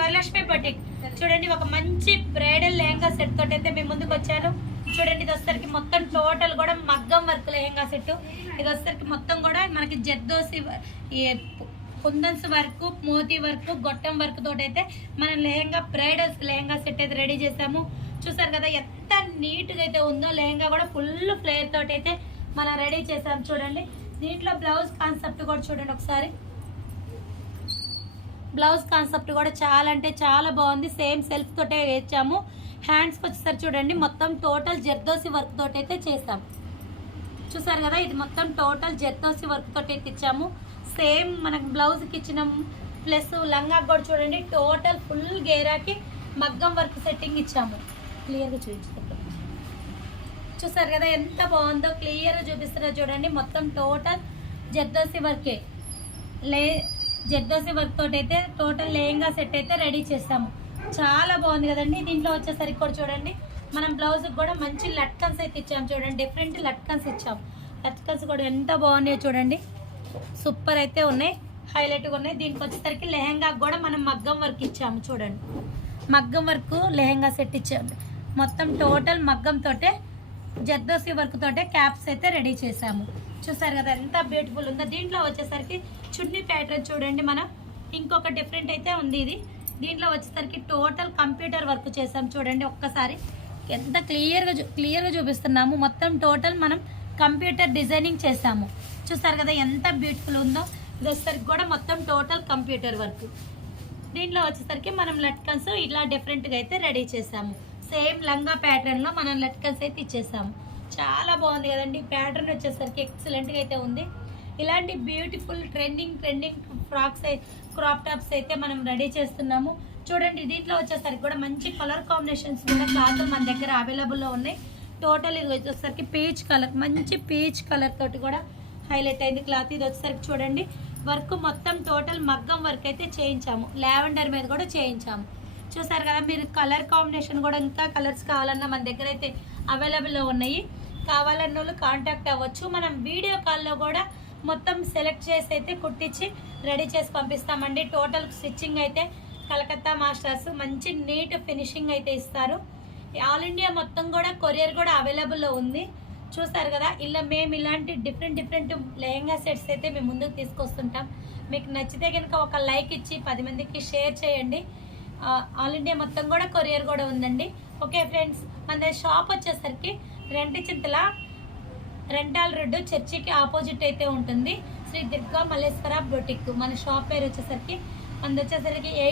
Varalakshmi boutique చూడండి, ఒక మంచి బ్రైడల్ లెహంగా సెట్ తోటి అయితే మేము ముందుకు వచ్చాను. చూడండి, ఇది వచ్చేసరికి మొత్తం టోటల్ కూడా మగ్గం వర్క్ లెహంగా సెట్. ఇది వచ్చేసరికి మొత్తం కూడా మనకి జర్దోసి కుందన్స్ వర్క్, మోతీ వర్క్, గొట్టం వర్క్ తోటి అయితే మనం లెహంగా బ్రైడల్స్ లెహంగా సెట్ అయితే రెడీ చేసాము. చూసారు కదా ఎంత నీట్గా అయితే ఉందో. లెహంగా కూడా ఫుల్ ఫ్లేర్ తోటి అయితే మనం రెడీ చేసాము. చూడండి, దీంట్లో బ్లౌజ్ కాన్సెప్ట్ కూడా చూడండి ఒకసారి. బ్లౌజ్ కాన్సెప్ట్ కూడా చాలా అంటే చాలా బాగుంది. సేమ్ సెల్ఫ్ తోటే వేసాము. హ్యాండ్స్కి వచ్చేసరి చూడండి, మొత్తం టోటల్ జర్దోసి వర్క్ తోటి అయితే చేసాము. చూసారు కదా, ఇది మొత్తం టోటల్ జర్దోసి వర్క్ తోటి అయితే ఇచ్చాము. సేమ్ మనకు బ్లౌజ్కి ఇచ్చిన ప్లస్ లంగా కూడా చూడండి, టోటల్ ఫుల్ గేరాకి మగ్గం వర్క్ సెట్టింగ్ ఇచ్చాము. క్లియర్గా చూపించుకుంటాం. చూసారు కదా ఎంత బాగుందో, క్లియర్గా చూపిస్తున్నా చూడండి. మొత్తం టోటల్ జర్దోసి వర్కే, జర్దోసి వర్క్ తోటి అయితే టోటల్ లెహంగా సెట్ అయితే రెడీ చేస్తాము. చాలా బాగుంది కదండి. దీంట్లో వచ్చేసరికి కూడా చూడండి, మనం బ్లౌజ్కి కూడా మంచి లట్కన్స్ అయితే ఇచ్చాము. చూడండి, డిఫరెంట్ లట్కన్స్ ఇచ్చాము. లట్కన్స్ కూడా ఎంత బాగున్నాయో చూడండి, సూపర్ అయితే ఉన్నాయి, హైలైట్గా ఉన్నాయి. దీనికి వచ్చేసరికి లెహంగాకి కూడా మనం మగ్గం వర్క్ ఇచ్చాము. చూడండి, మగ్గం వర్క్ లెహంగా సెట్ ఇచ్చాము. మొత్తం టోటల్ మగ్గం తోటే జర్దోసి వర్క్ తోటే క్యాప్స్ అయితే రెడీ చేసాము. చూసారు కదా ఎంత బ్యూటిఫుల్ ఉందో. దీంట్లో వచ్చేసరికి చున్నీ ప్యాటర్న్ చూడండి, మనం ఇంకొక డిఫరెంట్ అయితే ఉంది. ఇది దీంట్లో వచ్చేసరికి టోటల్ కంప్యూటర్ వర్క్ చేసాం. చూడండి ఒక్కసారి ఎంత క్లియర్గా చూపిస్తున్నాము. మొత్తం టోటల్ మనం కంప్యూటర్ డిజైనింగ్ చేసాము. చూసారు కదా ఎంత బ్యూటిఫుల్ ఉందో. ఇది వచ్చేసరికి కూడా మొత్తం టోటల్ కంప్యూటర్ వర్క్. దీంట్లో వచ్చేసరికి మనం లట్కన్స్ ఇలా డిఫరెంట్గా అయితే రెడీ చేసాము. సేమ్ లంగా ప్యాటర్న్లో మనం లట్కన్స్ అయితే ఇచ్చేసాము. చాలా బాగుంది కదండి. ప్యాటర్న్ వచ్చేసరికి ఎక్సలెంట్గా అయితే ఉంది. ఇలాంటి beautiful trending frocks crop tops అయితే మనం రెడీ చేస్తున్నాము. చూడండి, దీంట్లో వచ్చేసరికి కూడా మంచి కలర్ కాంబినేషన్స్ కూడా క్లాత్ మన దగ్గర అవైలబుల్లో ఉన్నాయి. టోటల్ ఇది వచ్చేసరికి పీచ్ కలర్, మంచి పీచ్ కలర్ తోటి కూడా హైలైట్ అయింది క్లాత్. ఇది వచ్చేసరికి చూడండి, వర్క్ మొత్తం టోటల్ మగ్గం వర్క్ అయితే చేయించాము. లావెండర్ మీద కూడా చేయించాము. చూసారు కదా, మీరు కలర్ కాంబినేషన్ కూడా ఇంకా కలర్స్ కావాలన్నా మన దగ్గర అయితే అవైలబుల్లో ఉన్నాయి. కావాలన్న వాళ్ళు కాంటాక్ట్ అవ్వచ్చు. మనం వీడియో కాల్లో కూడా మొత్తం సెలెక్ట్ చేసి అయితే కుట్టించి రెడీ చేసి పంపిస్తామండి. టోటల్ స్టిచ్చింగ్ అయితే కలకత్తా మాస్టర్స్ మంచి నీట్ ఫినిషింగ్ అయితే ఇస్తారు. ఆల్ ఇండియా మొత్తం కూడా కొరియర్ కూడా అవైలబుల్లో ఉంది. చూసారు కదా, ఇలా మేము ఇలాంటి డిఫరెంట్ లెహంగా సెట్స్ అయితే మేము ముందుకు తీసుకొస్తుంటాం. మీకు నచ్చితే కనుక ఒక లైక్ ఇచ్చి 10 మందికి షేర్ చేయండి. ఆల్ ఇండియా మొత్తం కూడా కొరియర్ కూడా ఉందండి. ఓకే ఫ్రెండ్స్, మన షాప్ వచ్చేసరికి రెంటిచింతల రెంటాల్ రోడ్డు చర్చికి ఆపోజిట్ అయితే ఉంటుంది. శ్రీ దుర్గా మల్లేశ్వర బొటిక్ మన షాప్ పేరు వచ్చేసరికి 80